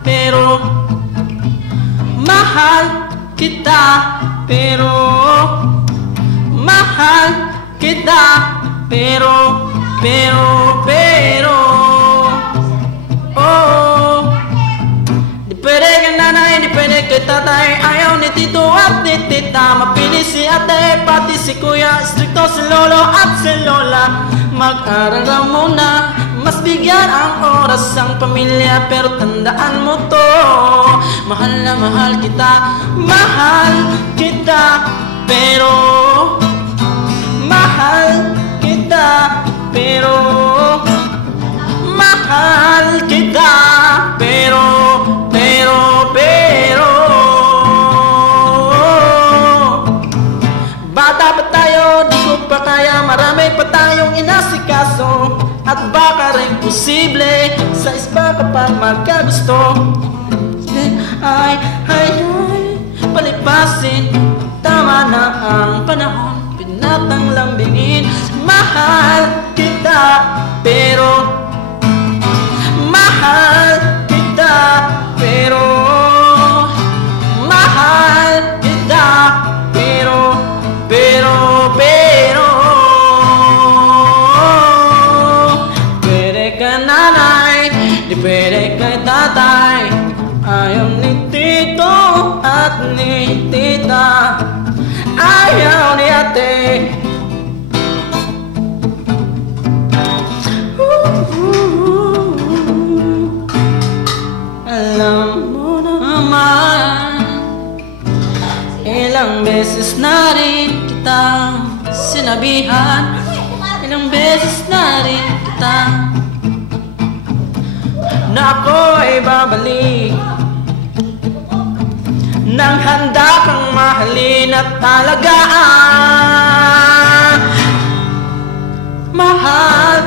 pero mahal kita, pero mahal kita, pero oh, di pwede kay nanay, di pwede kay tatay, ayaw ni tito at ni tita, mapili si ate, pati si kuya, stricto si lolo at si lola. Mag-aral ka muna, mas bigyan ang oras ang pamilya, pero tandaan mo to, mahal na mahal kita, pero mahal kita, pero mahal kita, pero bata pa tayo, di ko pa kaya, marami pa tayong inasikaso, at baka rin posible sa isba kapag magkagusto. Ay, palipasin, tama na ang panahon, pinatang lambingin. Mahal kita, pero mahal kita, pero mahal kita, pero pwede ka nanay, di pwede kay tatay, ayaw ni tito at ni tita, ayaw ni ate. Alam mo naman, ilang beses na rin kitang sinabihan, ilang beses na rin kita na ako'y babalik, nang handa kang mahalin at alagaan. Mahal